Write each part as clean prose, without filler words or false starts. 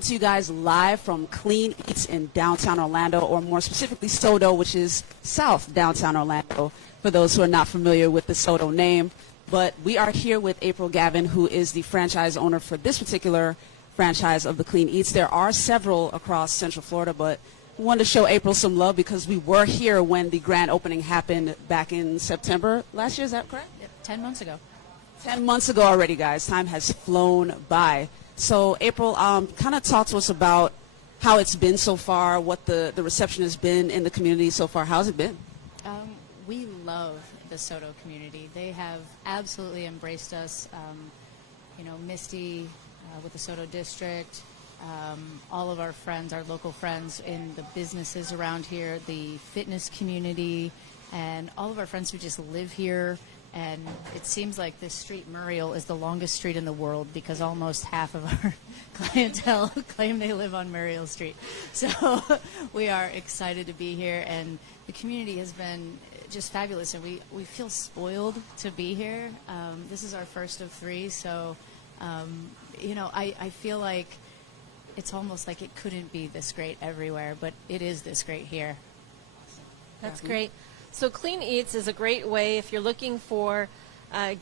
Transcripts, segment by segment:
To you guys live from Clean Eatz in downtown Orlando, or more specifically SoDo, which is south downtown Orlando, for those who are not familiar with the SoDo name. But we are here with April Gavin, who is the franchise owner for this particular franchise of the Clean Eatz. There are several across Central Florida, but we wanted to show April some love because we were here when the grand opening happened back in September last year. Is that correct? Yep, 10 months ago. 10 months ago already, guys. Time has flown by. So, April, kind of talk to us about how it's been so far, what the reception has been in the community so far. How's it been? We love the SoDo community. They have absolutely embraced us. Misty with the SoDo district, all of our friends, our local friends in the businesses around here, the fitness community, and all of our friends who just live here. And it seems like this street, Muriel, is the longest street in the world because almost half of our clientele claim they live on Muriel Street. So we are excited to be here, and the community has been just fabulous, and we feel spoiled to be here. This is our first of 3, so, I feel like it's almost like it couldn't be this great everywhere, but it is this great here. That's great. So Clean Eatz is a great way if you're looking for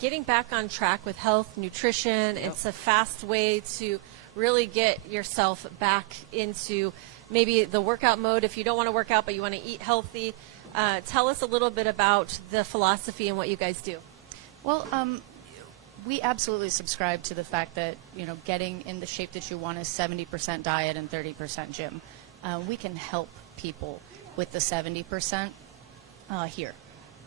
getting back on track with health, nutrition. Yep. It's a fast way to really get yourself back into maybe the workout mode if you don't want to work out but you want to eat healthy. Tell us a little bit about the philosophy and what you guys do. Well, we absolutely subscribe to the fact that, getting in the shape that you want is 70% diet and 30% gym. We can help people with the 70%. Here.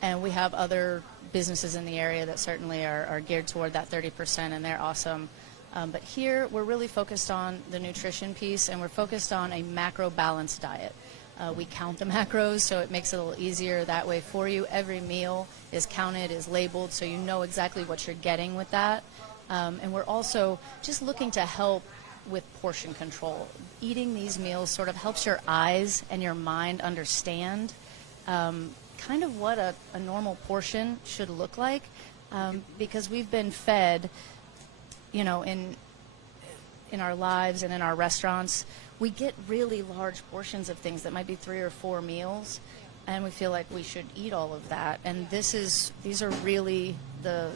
And we have other businesses in the area that certainly are geared toward that 30%, and they're awesome. But here, we're really focused on the nutrition piece, and we're focused on a macro-balanced diet. We count the macros, so it makes it a little easier that way for you. Every meal is counted, is labeled, so you know exactly what you're getting with that. And we're also just looking to help with portion control. Eating these meals sort of helps your eyes and your mind understand kind of what a normal portion should look like, because we've been fed, in our lives and in our restaurants, we get really large portions of things that might be 3 or 4 meals, and we feel like we should eat all of that. And these are really the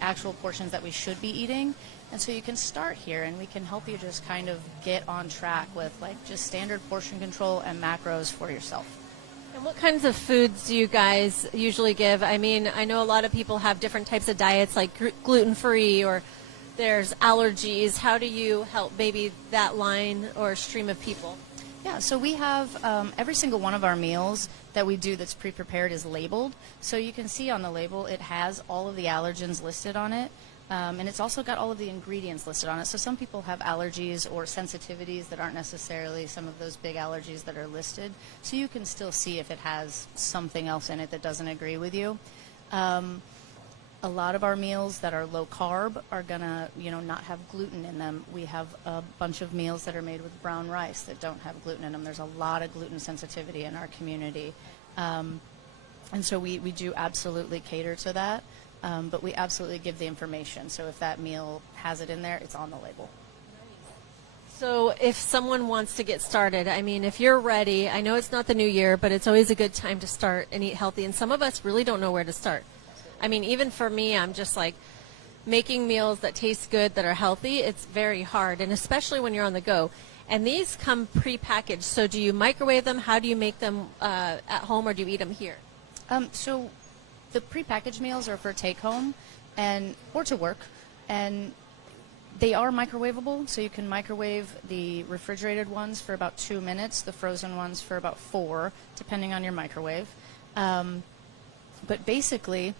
actual portions that we should be eating. And so you can start here, and we can help you just kind of get on track with just standard portion control and macros for yourself. And what kinds of foods do you guys usually give? I mean, I know a lot of people have different types of diets, like gluten-free, or there's allergies. How do you help maybe that line or stream of people? Yeah, so we have every single one of our meals that we do that's pre-prepared is labeled. So you can see on the label it has all of the allergens listed on it. And it's also got all of the ingredients listed on it. So some people have allergies or sensitivities that aren't necessarily some of those big allergies that are listed. So you can still see if it has something else in it that doesn't agree with you. A lot of our meals that are low carb are gonna, not have gluten in them. We have a bunch of meals that are made with brown rice that don't have gluten in them. There's a lot of gluten sensitivity in our community. And so we do absolutely cater to that. But we absolutely give the information. So if that meal has it in there, it's on the label. So if someone wants to get started, I mean, if you're ready, I know it's not the new year, but it's always a good time to start and eat healthy. And some of us really don't know where to start. I mean, even for me, I'm just like making meals that taste good, that are healthy. It's very hard, and especially when you're on the go. And these come pre-packaged. So do you microwave them? How do you make them at home, or do you eat them here? So the prepackaged meals are for take home or to work, and they are microwavable. So you can microwave the refrigerated ones for about 2 minutes, the frozen ones for about 4, depending on your microwave. But basically,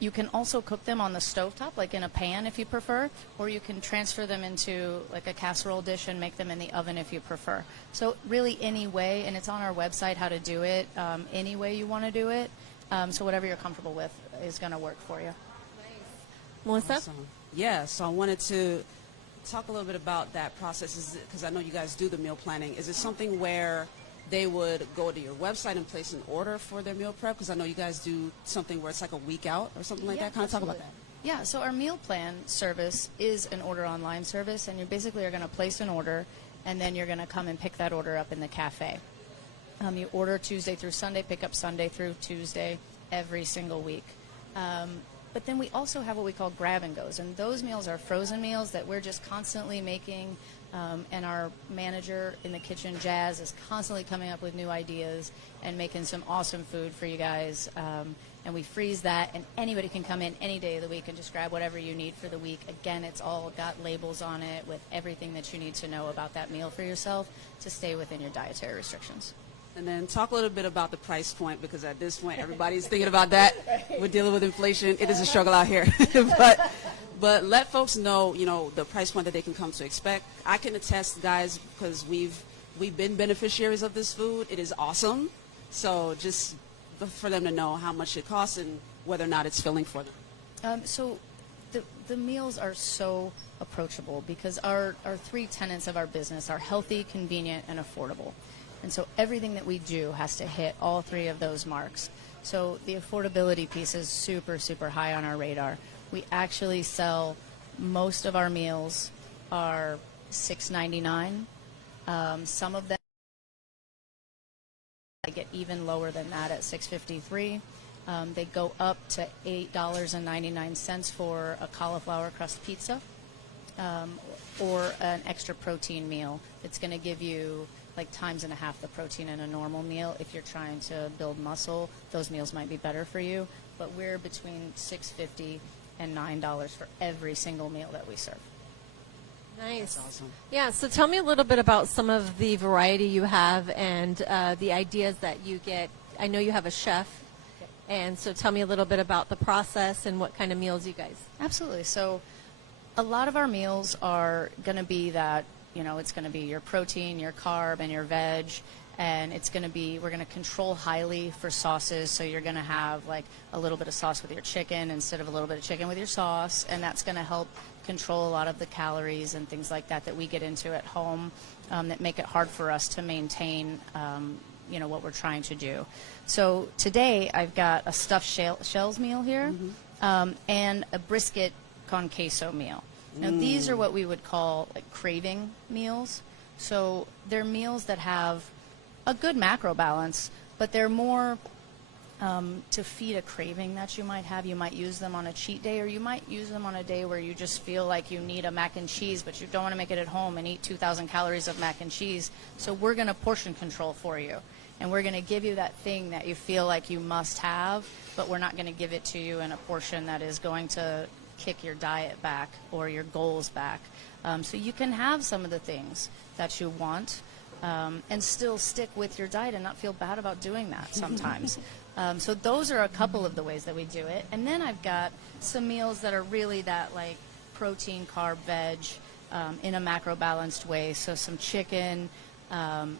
you can also cook them on the stovetop, like in a pan if you prefer, or you can transfer them into like a casserole dish and make them in the oven if you prefer. So really any way, and it's on our website how to do it, any way you want to do it. So whatever you're comfortable with is going to work for you. Nice. Melissa? Awesome. Yeah, so I wanted to talk a little bit about that process, because I know you guys do the meal planning. Is it something where they would go to your website and place an order for their meal prep? Because I know you guys do something where it's like a week out or something like that. Kind of talk about that. Yeah, so our meal plan service is an order online service, and you basically are going to place an order, and then you're going to come and pick that order up in the cafe. You order Tuesday through Sunday, pick up Sunday through Tuesday every single week. But then we also have what we call grab and goes, and those meals are frozen meals that we're just constantly making, and our manager in the kitchen, Jazz, is constantly coming up with new ideas and making some awesome food for you guys. And we freeze that, and anybody can come in any day of the week and just grab whatever you need for the week. Again, it's all got labels on it with everything that you need to know about that meal for yourself to stay within your dietary restrictions. And then talk a little bit about the price point, because at this point everybody's thinking about that. We're dealing with inflation. It is a struggle out here. but let folks know, the price point that they can come to expect. I can attest, guys, because we've been beneficiaries of this food. It is awesome. So just for them to know how much it costs and whether or not it's filling for them. So the meals are so approachable because our three tenets of our business are healthy, convenient, and affordable. And so everything that we do has to hit all three of those marks. So the affordability piece is super, super high on our radar. We actually sell, most of our meals are $6.99. Some of them get even lower than that at $6.53. They go up to $8.99 for a cauliflower crust pizza, or an extra protein meal. It's going to give you like times and a half the protein in a normal meal. If you're trying to build muscle, those meals might be better for you. But we're between $6.50 and $9 for every single meal that we serve. Nice. That's awesome. Yeah, so tell me a little bit about some of the variety you have and the ideas that you get. I know you have a chef, and so tell me a little bit about the process and what kind of meals you guys. Absolutely. So a lot of our meals are going to be that, it's going to be your protein, your carb, and your veg. And it's going to be, we're going to control highly for sauces. So you're going to have like a little bit of sauce with your chicken instead of a little bit of chicken with your sauce. And that's going to help control a lot of the calories and things like that we get into at home, that make it hard for us to maintain, what we're trying to do. So today I've got a stuffed shells meal here, and a brisket con queso meal. Now these are what we would call like craving meals. So they're meals that have a good macro balance, but they're more to feed a craving that you might have. You might use them on a cheat day, or you might use them on a day where you just feel like you need a mac and cheese, but you don't want to make it at home and eat 2,000 calories of mac and cheese. So we're going to portion control for you. And we're going to give you that thing that you feel like you must have, but we're not going to give it to you in a portion that is going to kick your diet back or your goals back. So you can have some of the things that you want, and still stick with your diet and not feel bad about doing that sometimes. So those are a couple of the ways that we do it. And then I've got some meals that are really that like protein, carb, veg, in a macro balanced way. So some chicken,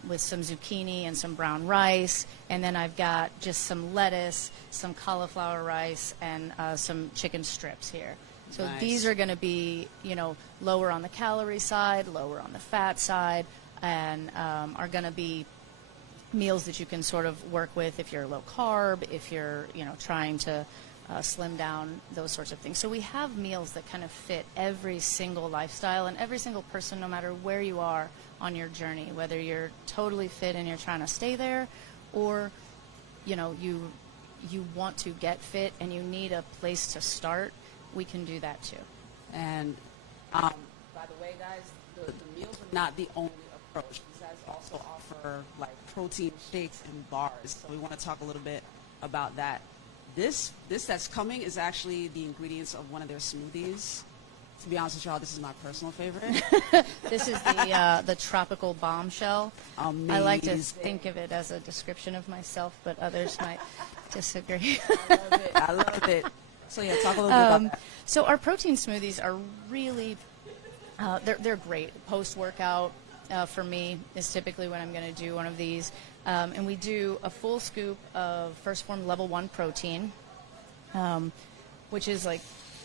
with some zucchini and some brown rice, and then I've got just some lettuce, some cauliflower rice, and some chicken strips here. So Nice. These are going to be, lower on the calorie side, lower on the fat side, and are going to be meals that you can sort of work with if you're low carb, if you're, trying to slim down, those sorts of things. So we have meals that kind of fit every single lifestyle and every single person, no matter where you are on your journey, whether you're totally fit and you're trying to stay there, or you want to get fit and you need a place to start, we can do that too. And by the way, guys, the meals are not the only approach. These guys also offer like protein shakes and bars. So we want to talk a little bit about that. This that's coming is actually the ingredients of one of their smoothies. To be honest with y'all, this is my personal favorite. This is the tropical bombshell. Amazing. I like to think of it as a description of myself, but others might disagree. I love it. So yeah, talk a little bit about that. So our protein smoothies are really, they're great. Post-workout for me is typically when I'm going to do one of these. And we do a full scoop of First Form Level 1 protein, which is like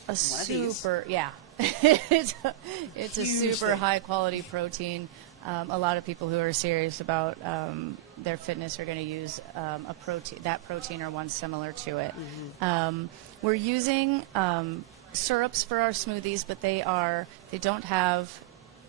a super, yeah. it's a super high quality protein. A lot of people who are serious about their fitness are going to use that protein or one similar to it. We're using syrups for our smoothies, but they don't have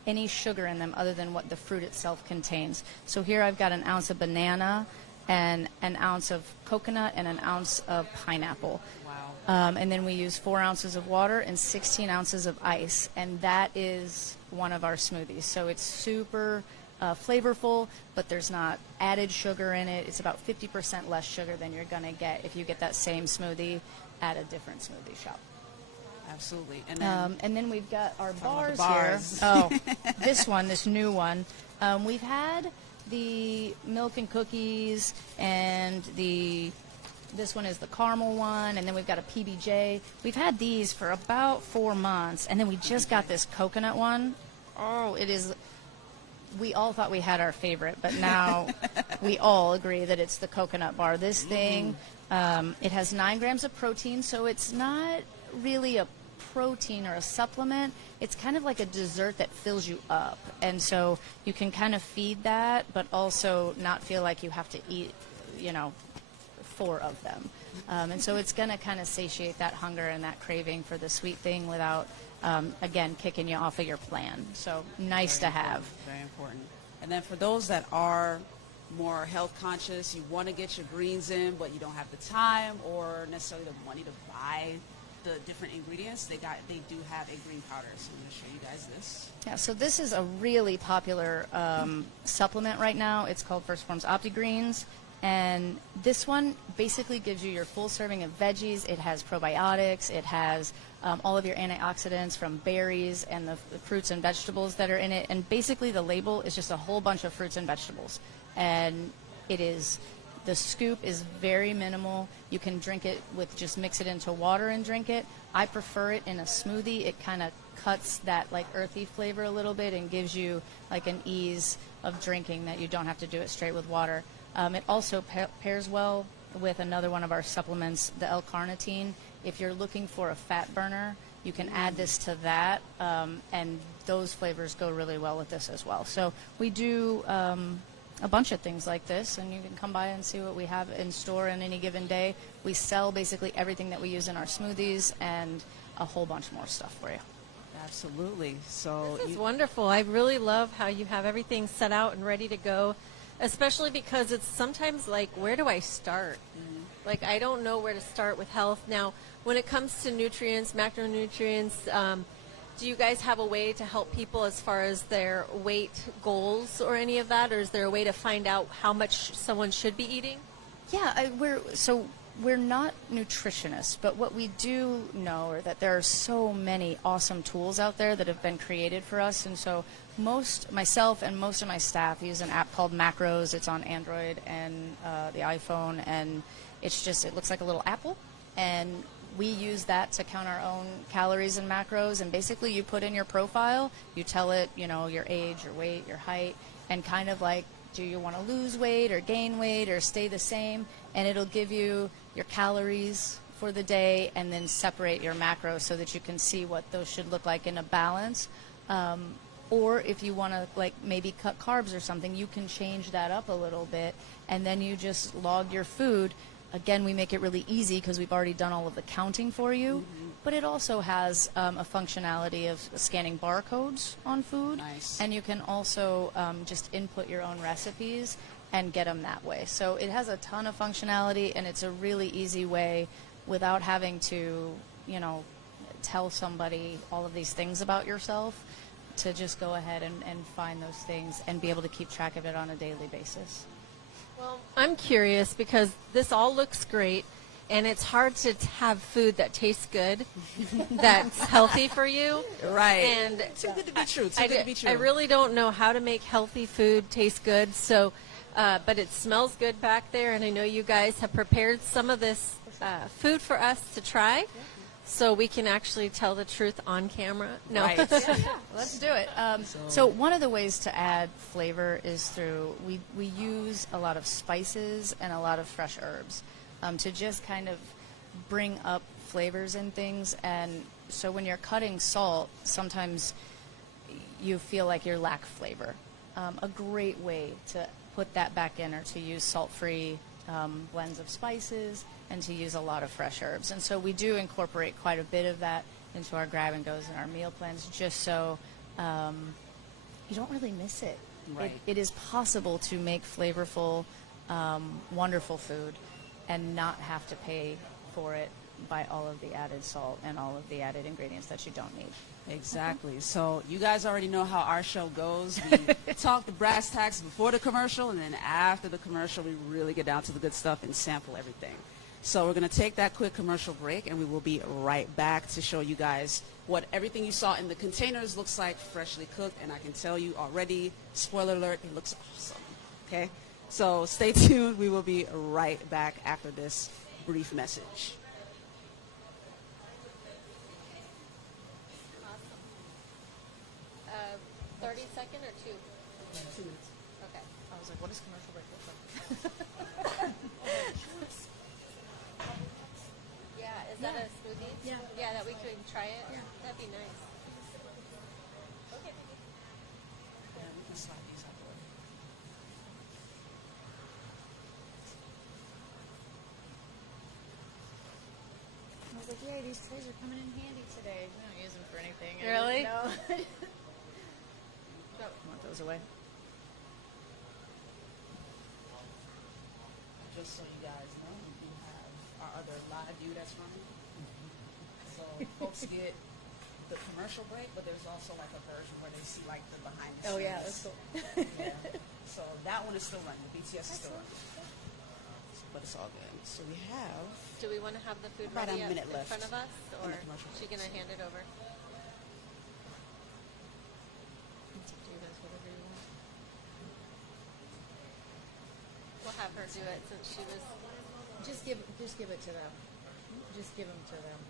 any sugar in them other than what the fruit itself contains. So here I've got an ounce of banana and an ounce of coconut and an ounce of pineapple. Wow. And then we use 4 ounces of water and 16 ounces of ice, and that is one of our smoothies. So it's super flavorful, but there's not added sugar in it. It's about 50% less sugar than you're going to get if you get that same smoothie at a different smoothie shop. Absolutely. And then we've got our about the bars bars. here. Oh, this new one. We've had the milk and cookies, and this one is the caramel one, and then we've got a PBJ. We've had these for about 4 months, and then we just got this coconut one. Oh, it is. We all thought we had our favorite, but now we all agree that it's the coconut bar. This thing, it has 9 grams of protein, so it's not really a protein or a supplement. It's kind of like a dessert that fills you up, and so you can kind of feed that, but also not feel like you have to eat, 4 of them. And so it's going to kind of satiate that hunger and that craving for the sweet thing without, again, kicking you off of your plan. So nice to have. Very important. And then for those that are more health conscious, you want to get your greens in, but you don't have the time or necessarily the money to buy the different ingredients, they do have a green powder. So I'm going to show you guys this. Yeah, so this is a really popular supplement right now. It's called First Form's OptiGreens. And this one basically gives you your full serving of veggies. It has probiotics. It has all of your antioxidants from berries and the fruits and vegetables that are in it. And basically the label is just a whole bunch of fruits and vegetables. And the scoop is very minimal. You can drink it just mix it into water and drink it. I prefer it in a smoothie. It kind of cuts that like earthy flavor a little bit and gives you like an ease of drinking that you don't have to do it straight with water. It also pairs well with another one of our supplements, the L-carnitine. If you're looking for a fat burner, you can add this to that, and those flavors go really well with this as well. So we do a bunch of things like this, and you can come by and see what we have in store on any given day. We sell basically everything that we use in our smoothies and a whole bunch more stuff for you. Absolutely. So This is wonderful. I really love how you have everything set out and ready to go, especially because it's sometimes like, where do I start? Like, I don't know where to start with health. Now, when it comes to nutrients, macronutrients, do you guys have a way to help people as far as their weight goals or any of that? Or is there a way to find out how much someone should be eating? Yeah, we're not nutritionists, but what we do know are that there are so many awesome tools out there that have been created for us, and so myself and most of my staff use an app called Macros. It's on Android and the iPhone, and it looks like a little apple, and we use that to count our own calories and macros, and basically you put in your profile, you tell it, your age, your weight, your height, and kind of like, do you want to lose weight or gain weight or stay the same? And it'll give you your calories for the day and then separate your macros so that you can see what those should look like in a balance. Or if you want to like maybe cut carbs or something, you can change that up a little bit, and then you just log your food. Again, we make it really easy because we've already done all of the counting for you, but it also has a functionality of scanning barcodes on food. Nice. And you can also just input your own recipes and get them that way. So it has a ton of functionality, and it's a really easy way without having to, tell somebody all of these things about yourself, to just go ahead and find those things and be able to keep track of it on a daily basis. Well, I'm curious because this all looks great, and it's hard to have food that tastes good, that's healthy for you. right. And Too good to be true. Too good to be true. I really don't know how to make healthy food taste good, so, but it smells good back there, and I know you guys have prepared some of this food for us to try, so we can actually tell the truth on camera. No. Right. Let's do it. So one of the ways to add flavor is through, we use a lot of spices and a lot of fresh herbs to just kind of bring up flavors in things. And so when you're cutting salt, sometimes you feel like you lack flavor. A great way to put that back in are to use salt-free blends of spices and to use a lot of fresh herbs. And so we do incorporate quite a bit of that into our grab and goes and our meal plans, just so you don't really miss it. Right. It is possible to make flavorful, wonderful food and not have to pay for it by all of the added salt and all of the added ingredients that you don't need. Exactly. So you guys already know how our show goes. We talk the brass tacks before the commercial, and then after the commercial, we really get down to the good stuff and sample everything. So we're going to take that quick commercial break, and we will be right back to show you guys what everything you saw in the containers looks like freshly cooked. And I can tell you already, spoiler alert, it looks awesome. Okay? So stay tuned. We will be right back after this brief message. 30-second or 2? 2 minutes. Okay. I was like, what does commercial break look like? Yeah, is that a smoothie? Yeah. Yeah, that we could try it? Yeah. That'd be nice. Okay. Yeah, we can slide these out the way. I was like, yay, these trays are coming in handy today. We don't use them for anything. Really? No. Want those away? Just so you guys know, we do have our other live view that's running. So folks get the commercial break, but there's also like a version where they see like the behind the scenes. Oh, yeah, that's cool. Yeah. So that one is still running. The BTS is still running. But it's all good. So we have Do we want to have the food About a ready minute in left front of us? in Or the commercial is she break. going to hand it over? It's up to you guys, whatever you want. We'll have her do it since she was... Just give it to them. Just give them to them.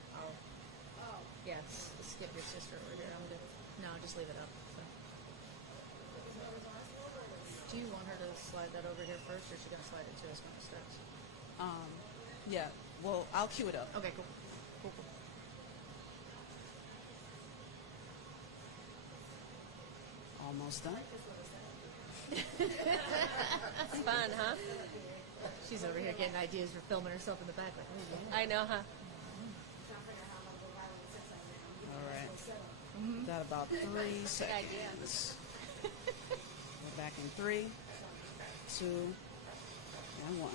Yeah, skip your sister over here. I'm good. No, just leave it up. So. Do you want her to slide that over here first, or is she gonna slide it to us when it starts? yeah. Well, I'll cue it up. Okay, cool. Cool. Almost done. It's fun, huh? She's over here getting ideas for filming herself in the back. Like, oh, I know, huh? All right. Got about 3 seconds. We're back in 3, 2, and 1.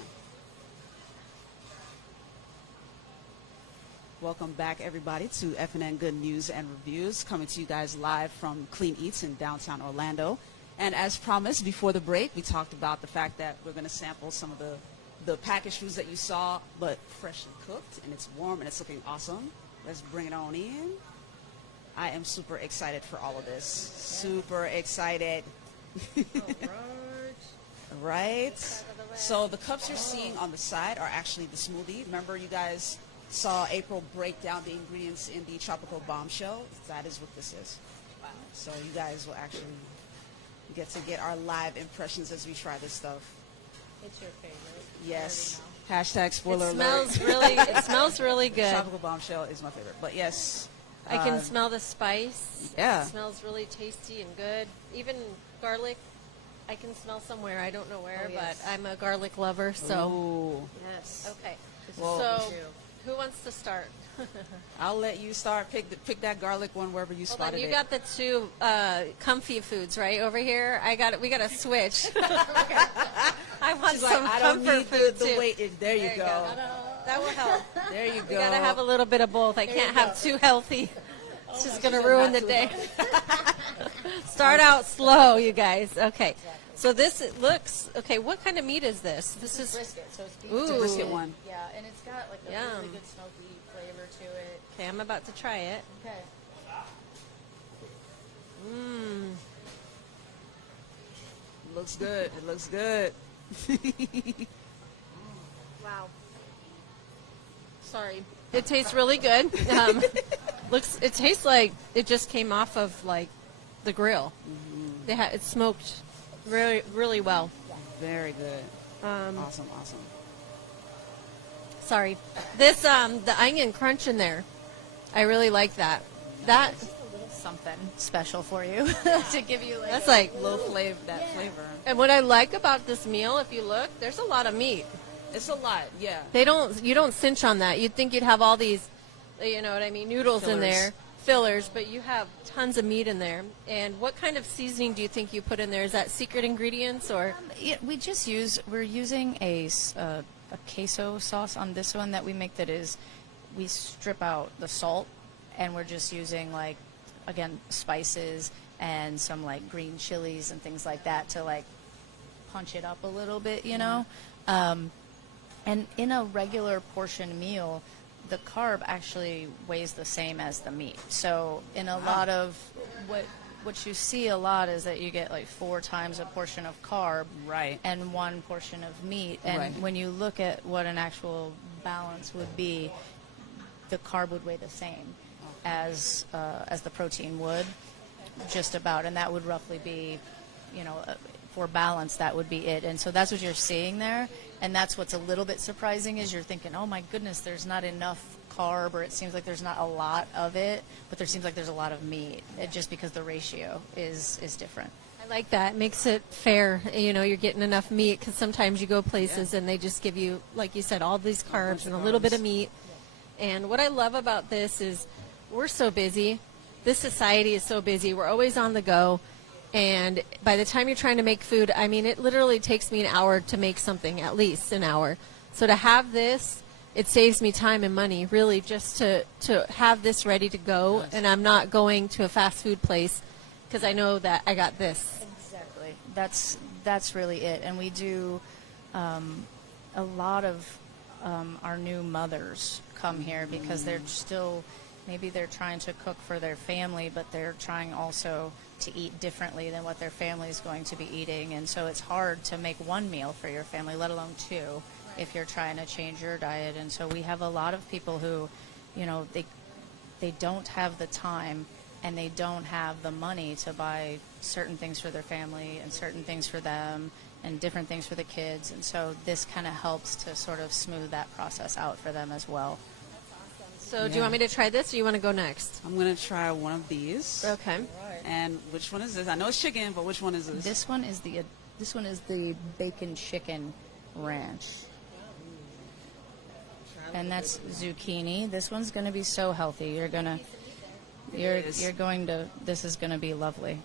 Welcome back, everybody, to FNN Good News and Reviews, coming to you guys live from Clean Eatz in downtown Orlando. And as promised, before the break, we talked about the fact that we're going to sample some of the packaged foods that you saw, but freshly cooked, and it's warm, and it's looking awesome. Let's bring it on in. I am super excited for all of this. Super excited. Right? So the cups you're seeing on the side are actually the smoothie. Remember, you guys saw April break down the ingredients in the Tropical Bombshell. That is what this is. Wow. So you guys will actually get to get our live impressions as we try this stuff. it's your favorite. Yes. Hashtag spoiler It alert. smells really good. Tropical Bombshell is my favorite. But yes. I can smell the spice. Yeah. It smells really tasty and good. Even garlic, I can smell somewhere. I don't know where, Oh, yes. but I'm a garlic lover, so. Ooh. Yes. Okay. Well- So, Me too. who wants to start? I'll let you start. Pick that garlic one wherever you Hold spotted on, you it. got the two comfy foods right over here. We got to switch. I want She's some like, I don't comfort need food the too. weight. There you go. That will help. There you go. We got to have a little bit of both. I can't have too healthy. It's just going to ruin the day. Start out slow, you guys. Okay. So this looks okay. What kind of meat is this? This is brisket, so it's beef. Ooh. It's a brisket one. Yeah, and it's got like a Yum. really good smoky flavor to it. okay. I'm about to try it. Okay. Looks good. It looks good. Wow. Sorry. It tastes really good. It tastes like it just came off of like the grill. It's smoked really, really well. Very good. Awesome. Sorry. This the onion crunch in there. I really like that. That Something special for you to give you like. that's like Low flavor. That flavor. and what I like about this meal, if you look, there's a lot of meat. It's a lot. Yeah. You don't cinch on that. You'd think you'd have all these, you know what I mean, noodles in Fillers. there. fillers, but you have tons of meat in there. And what kind of seasoning do you think you put in there? Is that secret ingredients or? Yeah, we're using a queso sauce on this one that we make that is, we strip out the salt and we're just using like, again, spices and some like green chilies and things like that to like punch it up a little bit, you know? And in a regular portion meal, the carb actually weighs the same as the meat. So in a lot of what you see a lot is that you get like 4 times a portion of carb, Right. and 1 portion of meat. And Right. when you look at what an actual balance would be, the carb would weigh the same as the protein would, just about. And that would roughly be, you know, for balance, that would be it. And so that's what you're seeing there. And that's what's a little bit surprising is you're thinking, oh my goodness, there's not enough carb, or it seems like there's not a lot of it, but there seems like there's a lot of meat, just because the ratio is different. I like that. It makes it fair. You know, you're getting enough meat, because sometimes you go places and they just give you, like you said, all these carbs and a little bit of meat. And what I love about this is we're so busy. This society is so busy. We're always on the go. And by the time you're trying to make food, I mean, it literally takes me an hour to make something, at least an hour. So to have this, it saves me time and money, really, just to have this ready to go. Yes. And I'm not going to a fast food place because I know that I got this. Exactly. That's really it. And we do a lot of our new mothers come here because they're still, maybe they're trying to cook for their family, but they're trying also to eat differently than what their family is going to be eating. And so it's hard to make 1 meal for your family, let alone 2, if you're trying to change your diet. And so we have a lot of people who, you know, they don't have the time and they don't have the money to buy certain things for their family and certain things for them and different things for the kids. And so this kind of helps to sort of smooth that process out for them as well. So do you want me to try this, or you want to go next? I'm going to try one of these. Okay. And which one is this? I know it's chicken, but which one is this? This one is the bacon chicken ranch. And that's zucchini. This one's going to be so healthy. This is going to be lovely.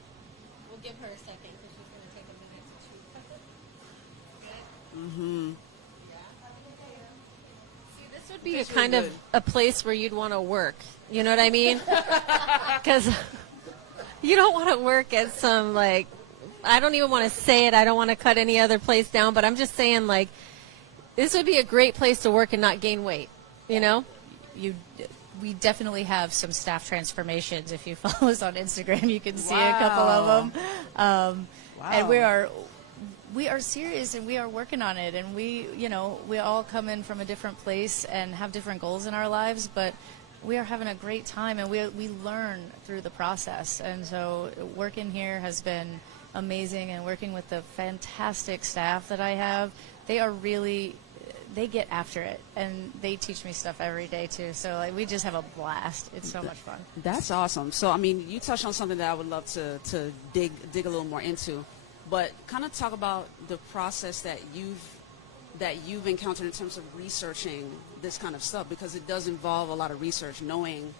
We'll give her a second because she's going to take a minute to chew. Mm-hmm. This would be a kind of a place where you'd want to work. You know what I mean? Because you don't want to work at some, like, I don't even want to say it. I don't want to cut any other place down, but I'm just saying, like, this would be a great place to work and not gain weight, you know? We definitely have some staff transformations. If you follow us on Instagram, you can see a couple of them. And we are serious and we are working on it. And we all come in from a different place and have different goals in our lives, but we are having a great time and we learn through the process. And so working here has been amazing, and working with the fantastic staff that I have, they get after it, and they teach me stuff every day too. So we just have a blast. It's so much fun. That's awesome. So, I mean, you touched on something that I would love to dig a little more into, but kind of talk about the process that you've encountered in terms of researching this kind of stuff, because it does involve a lot of research, knowing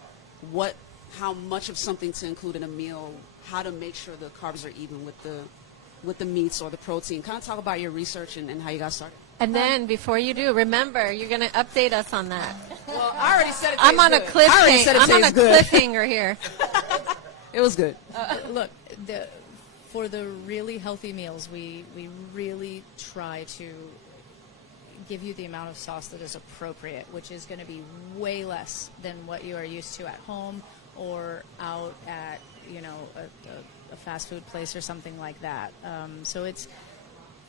how much of something to include in a meal, how to make sure the carbs are even with the meats or the protein. Kind of talk about your research and how you got started. And then, before you do, remember, you're going to update us on that. Well, I already said it. I'm on a cliffhanger here. It was good. Look, for the really healthy meals, we really try to give you the amount of sauce that is appropriate, which is going to be way less than what you are used to at home or out at a fast food place or something like that. So it's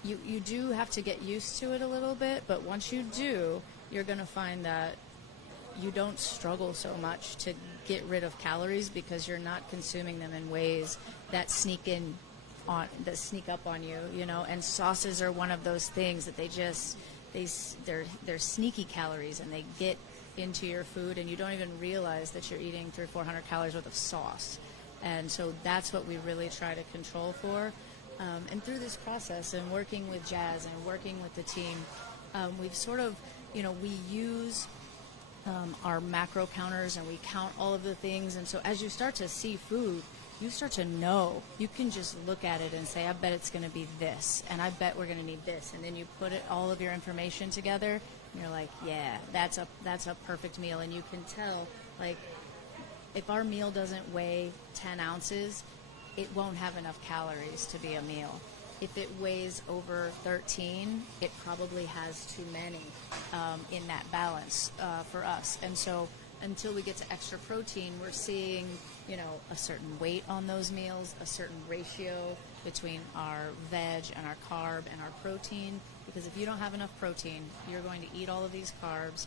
you do have to get used to it a little bit, but once you do, you're going to find that you don't struggle so much to get rid of calories, because you're not consuming them in ways that sneak up on you, and sauces are one of those things that they're sneaky calories, and they get into your food and you don't even realize that you're eating 300 or 400 calories worth of sauce. And so that's what we really try to control for. And through this process and working with Jazz and working with the team, we've sort of, we use our macro counters, and we count all of the things. And so as you start to see food, you start to know. You can just look at it and say, I bet it's going to be this, and I bet we're going to need this. And then you put all of your information together, and you're like, yeah, that's a perfect meal. And you can tell, like, if our meal doesn't weigh 10 ounces, it won't have enough calories to be a meal. If it weighs over 13, it probably has too many in that balance for us. And so until we get to extra protein, we're seeing, a certain weight on those meals, a certain ratio between our veg and our carb and our protein. Because if you don't have enough protein, you're going to eat all of these carbs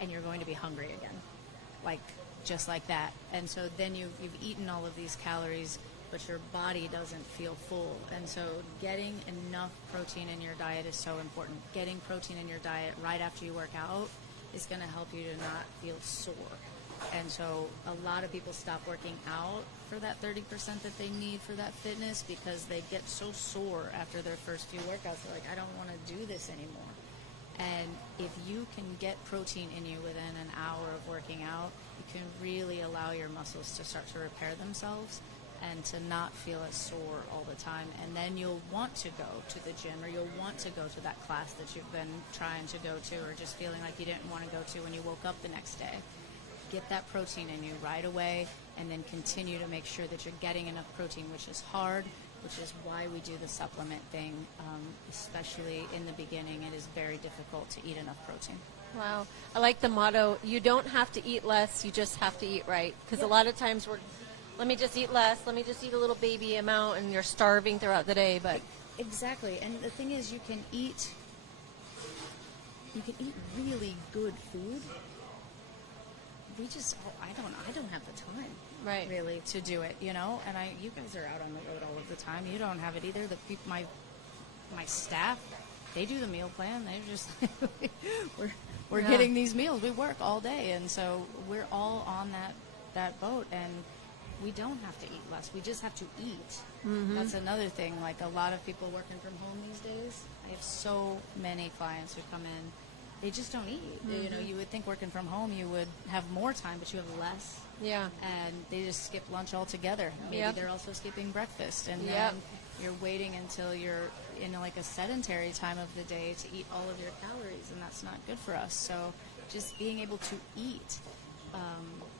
and you're going to be hungry again, just like that. And so then you've eaten all of these calories, but your body doesn't feel full. And so getting enough protein in your diet is so important. Getting protein in your diet right after you work out is going to help you to not feel sore. And so a lot of people stop working out for that 30% that they need for that fitness because they get so sore after their first few workouts. They're like, I don't want to do this anymore. And if you can get protein in you within an hour of working out, you can really allow your muscles to start to repair themselves and to not feel as sore all the time. And then you'll want to go to the gym, or you'll want to go to that class that you've been trying to go to, or just feeling like you didn't want to go to when you woke up the next day. Get that protein in you right away, and then continue to make sure that you're getting enough protein, which is hard, which is why we do the supplement thing, especially in the beginning. It is very difficult to eat enough protein. Wow. I like the motto, you don't have to eat less, you just have to eat right. Because a lot of times let me just eat less, let me just eat a little baby amount, and you're starving throughout the day. But exactly. And the thing is, you can eat really good food. I don't have the time, right, really, to do it, And you guys are out on the road all of the time. You don't have it either. The people, my staff, they do the meal plan. They're just we're getting these meals. We work all day, and so we're all on that boat, and we don't have to eat less. We just have to eat. Mm-hmm. That's another thing. Like, a lot of people working from home these days. I have so many clients who come in. They just don't eat. Mm-hmm. You would think working from home you would have more time, but you have less. Yeah. And they just skip lunch altogether. Maybe they're also skipping breakfast. And then you're waiting until you're in a sedentary time of the day to eat all of your calories, and that's not good for us. So just being able to eat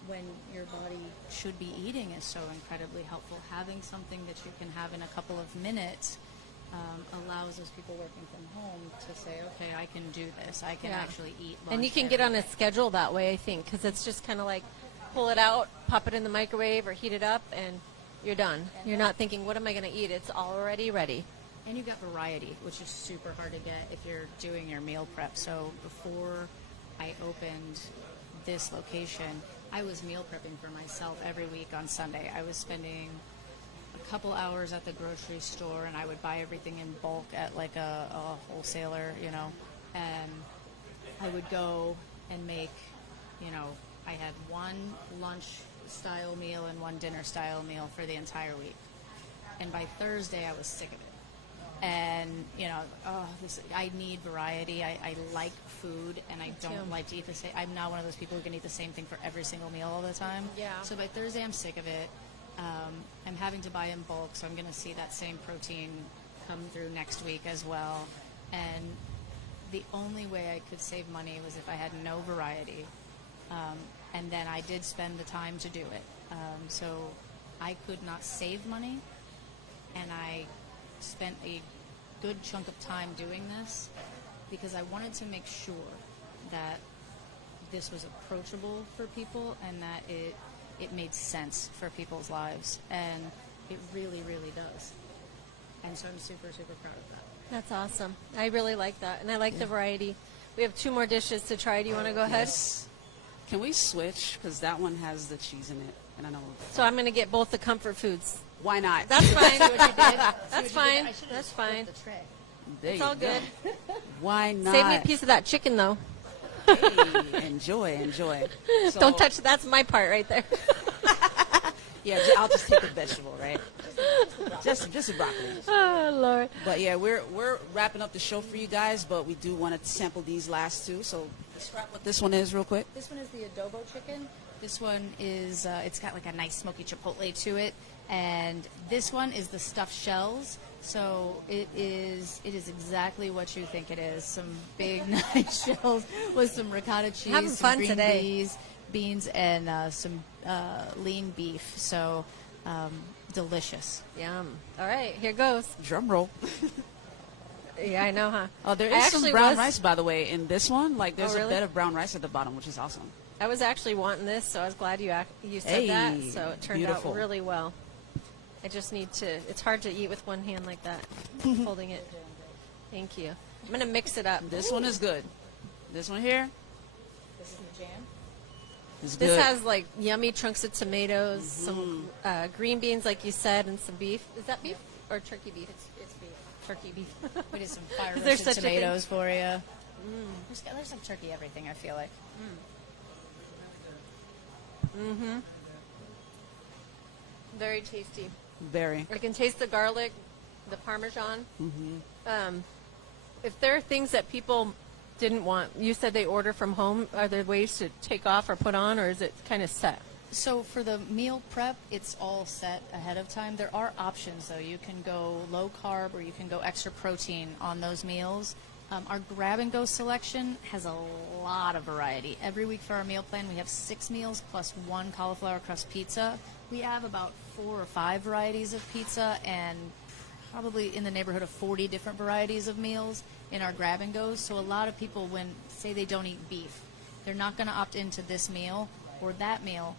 when your body should be eating is so incredibly helpful. Having something that you can have in a couple of minutes allows those people working from home to say, okay, I can do this. I can actually eat lunch. And you can get on a schedule that way, I think, because it's just kind of like pull it out, pop it in the microwave or heat it up, and you're done. You're not thinking, what am I going to eat? It's already ready. And you've got variety, which is super hard to get if you're doing your meal prep. So before I opened this location, I was meal prepping for myself every week on Sunday. I was spending a couple hours at the grocery store, and I would buy everything in bulk at like a wholesaler, and I would go and make, I had one lunch-style meal and one dinner-style meal for the entire week. And by Thursday, I was sick of it. And, I need variety. I like food, and I don't like to eat the same. I'm not one of those people who can eat the same thing for every single meal all the time. Yeah. So by Thursday, I'm sick of it. I'm having to buy in bulk, so I'm going to see that same protein come through next week as well. And the only way I could save money was if I had no variety. And then I did spend the time to do it. So I could not save money, and I spent a good chunk of time doing this because I wanted to make sure that this was approachable for people and that it made sense for people's lives, and it really, really does. And so I'm super, super proud of that. That's awesome. I really like that, and I like the variety. We have 2 more dishes to try. Do you want to go ahead? Yes. Can we switch? Because that one has the cheese in it, and I know. So I'm going to get both the comfort foods. Why not? That's fine. See what you did? That's fine. That's fine. It's all good. Why not? Save me a piece of that chicken, though. Hey, enjoy. So, don't touch. That's my part right there. Yeah, I'll just take the vegetable, right? Just the broccoli. Oh, Lord. But yeah, we're wrapping up the show for you guys, but we do want to sample these last two. So describe what this one is real quick. This one is the adobo chicken. This one is, it's got like a nice smoky chipotle to it. And this one is the stuffed shells. So it is exactly what you think it is. Some big, nice shells with some ricotta cheese, Having some fun green today. beans, and some lean beef. So delicious. Yum. All right, here goes. Drum roll. Yeah, I know, huh? Oh, there I is some actually brown was- rice, by the way, in this one. Like, there's Oh, really? a bed of brown rice at the bottom, which is awesome. I was actually wanting this, so I was glad you said Hey, that. So it turned beautiful. out really well. I just need to. It's hard to eat with one hand like that, holding it. Thank you. I'm gonna mix it up. This one is good. This one here This is the jam. is This good. has like yummy chunks of tomatoes, some green beans, like you said, and some beef. Is that beef or turkey beef? It's beef. Turkey beef. We did some fire Is there roasted such a thing? tomatoes for you. There's some turkey everything, I feel like. Very tasty. Very. I can taste the garlic, the Parmesan. If there are things that people didn't want, you said they order from home, are there ways to take off or put on, or is it kind of set? So for the meal prep, it's all set ahead of time. There are options, though. You can go low carb or you can go extra protein on those meals. Our grab-and-go selection has a lot of variety. Every week for our meal plan, we have 6 meals plus 1 cauliflower crust pizza. We have about 4 or 5 varieties of pizza and probably in the neighborhood of 40 different varieties of meals in our grab-and-goes. So a lot of people, when say they don't eat beef, they're not going to opt into this meal or that meal,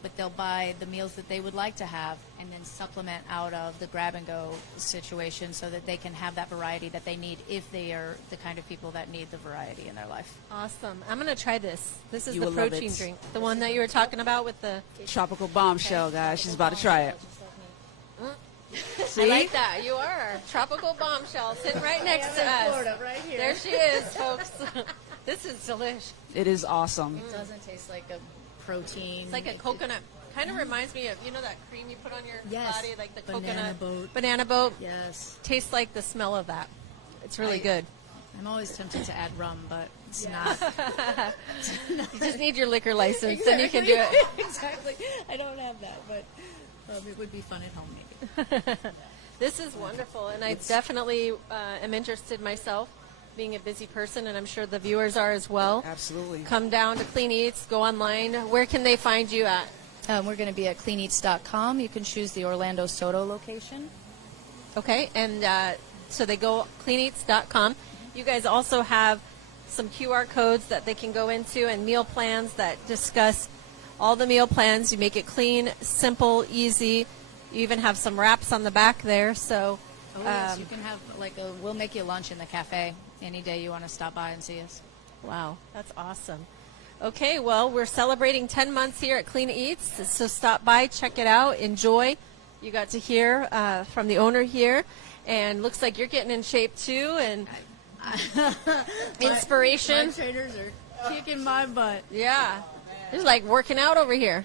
but they'll buy the meals that they would like to have and then supplement out of the grab-and-go situation so that they can have that variety that they need if they are the kind of people that need the variety in their life. Awesome. I'm going to try this. This is You the will love protein it. drink. The one that you were talking about with the... Tropical bombshell, guys. She's about to try it. I like that. You are. Tropical bombshell sitting right next to us. Right here. There she is, folks. This is delish. It is awesome. It doesn't taste like a protein. It's like a coconut. Kind of reminds me of, you know, that cream you put on your Yes. body, like the Banana coconut boat. Banana boat. Yes. Tastes like the smell of that. It's really good. I'm always tempted to add rum, but it's not. You just need your liquor license, then you can do it. Exactly. I don't have that, but it would be fun at home maybe. This is wonderful, and I definitely am interested myself, being a busy person, and I'm sure the viewers are as well. Absolutely. Come down to Clean Eatz, go online. Where can they find you at? We're going to be at cleaneatz.com. You can choose the Orlando Soto location. Okay, and so they go cleaneatz.com. You guys also have some QR codes that they can go into and meal plans that discuss all the meal plans. You make it clean, simple, easy. You even have some wraps on the back there. So, Oh, yes, you can have we'll make you lunch in the cafe any day you want to stop by and see us. wow, that's awesome. Okay, well, we're celebrating 10 months here at Clean Eatz, so stop by, check it out, enjoy. You got to hear from the owner here, and looks like you're getting in shape too, and inspiration. My traders are kicking my butt. Yeah, it's like working out over here.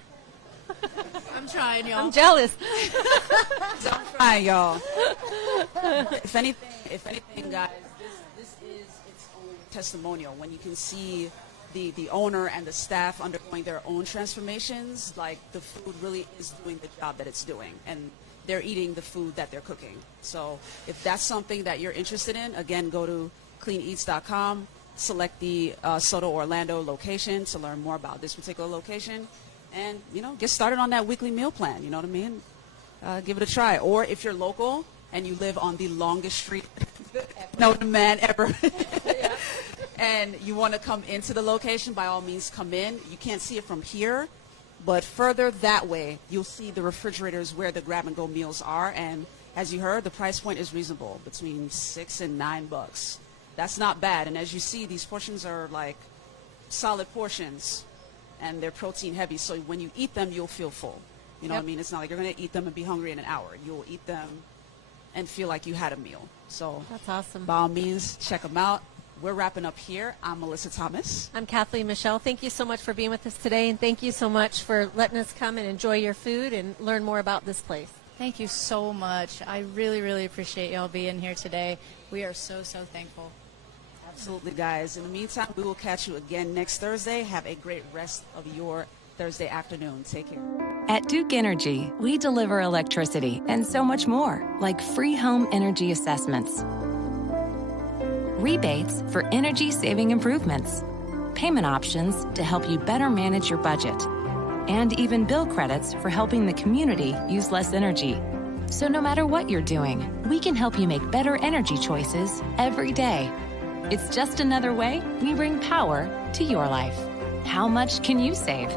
I'm trying, y'all. I'm jealous. Hi, y'all. If anything, guys, this is its own testimonial. When you can see the owner and the staff undergoing their own transformations, like the food really is doing the job that it's doing, and they're eating the food that they're cooking. So if that's something that you're interested in, again, go to cleaneatz.com, select the Soto Orlando location to learn more about this particular location, and, you know, get started on that weekly meal plan, you know what I mean? Give it a try. Or if you're local and you live on the longest street known to man ever, and you want to come into the location, by all means come in. You can't see it from here, but further that way, you'll see the refrigerators where the grab-and-go meals are, and as you heard, the price point is reasonable, between $6 and $9. That's not bad, and as you see, these portions are like solid portions, and they're protein heavy, so when you eat them, you'll feel full. You know what I mean? It's not like you're going to eat them and be hungry in an hour. You'll eat them and feel like you had a meal. So That's awesome. by all means, check them out. we're wrapping up here. I'm Melissa Thomas. I'm Kathleen Michelle. Thank you so much for being with us today, and thank you so much for letting us come and enjoy your food and learn more about this place. Thank you so much. I really, really appreciate y'all being here today. We are so, so thankful. Absolutely, guys. In the meantime, we will catch you again next Thursday. Have a great rest of your Thursday afternoon. Take care. At Duke Energy, we deliver electricity and so much more, like free home energy assessments, rebates for energy-saving improvements, payment options to help you better manage your budget, and even bill credits for helping the community use less energy. So no matter what you're doing, we can help you make better energy choices every day. It's just another way we bring power to your life. How much can you save?